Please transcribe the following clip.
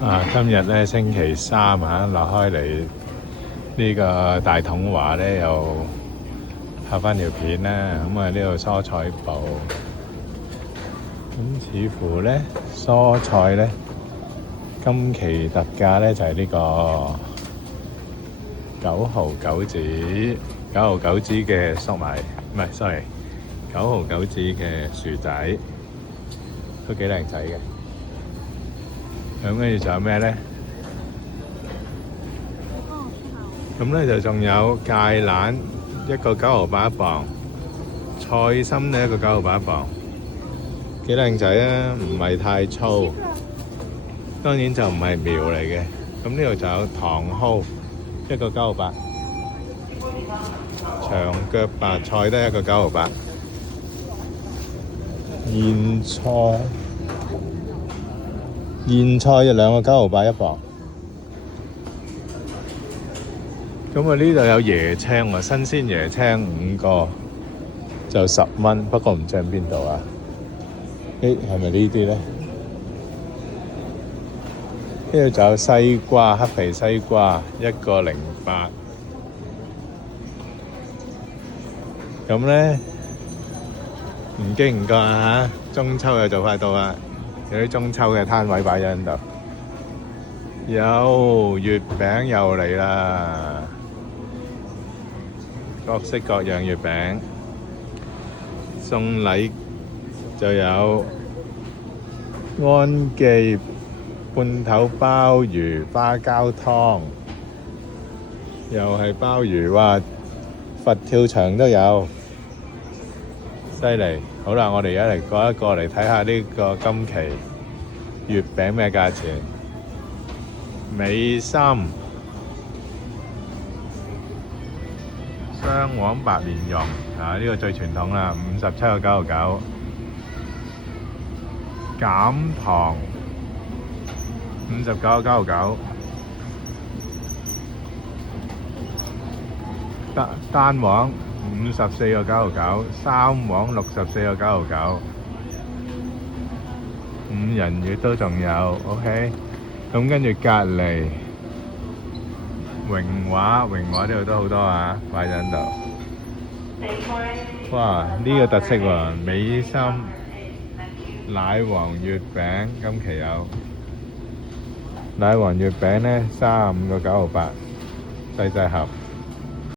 今日咧星期三落開嚟呢個大統華咧，又拍翻條片啦。咁呢度蔬菜部，咁似乎咧蔬菜咧今期特價咧就係呢個9毫9子，9毫9子嘅粟米，唔係，sorry， 9毫9子嘅薯仔，都幾靚仔嘅。咁跟住仲有咩咧？咁咧就仲有芥蘭，一個9毫8一磅，菜心咧一個9毫8一磅，幾靚仔啊！唔係太粗，當然就唔係苗嚟嘅。咁呢度就有茼蒿，一個9毫8，長腳白菜都係一個9毫8，莧菜就2個9毫8一磅。咁呢度有椰青喎，新鮮椰青5個就10蚊，不過唔知喺邊度啊？係咪呢啲咧？呢度就有西瓜，黑皮西瓜1個08。咁咧唔經唔覺中秋又就快到啦，有啲中秋嘅攤位擺咗喺度，有月餅又嚟啦，各式各樣月餅。送禮就有安記罐頭鮑魚花膠湯，又係鮑魚，哇！佛跳牆都有，犀利。好啦，我哋而家嚟過一個嚟睇下呢個今期月餅咩價錢。美心雙黃白蓮蓉呢個最傳統啦，57個9毫9。減糖59個9毫9。單黃54個9毫9，三黃64個9毫9。五仁月都仲有 ，OK。咁跟住隔離榮華呢度都好多擺喺度。哇！呢個特色喎，美心奶黃月餅，今期有奶黃月餅咧，35個9毫8，細細盒。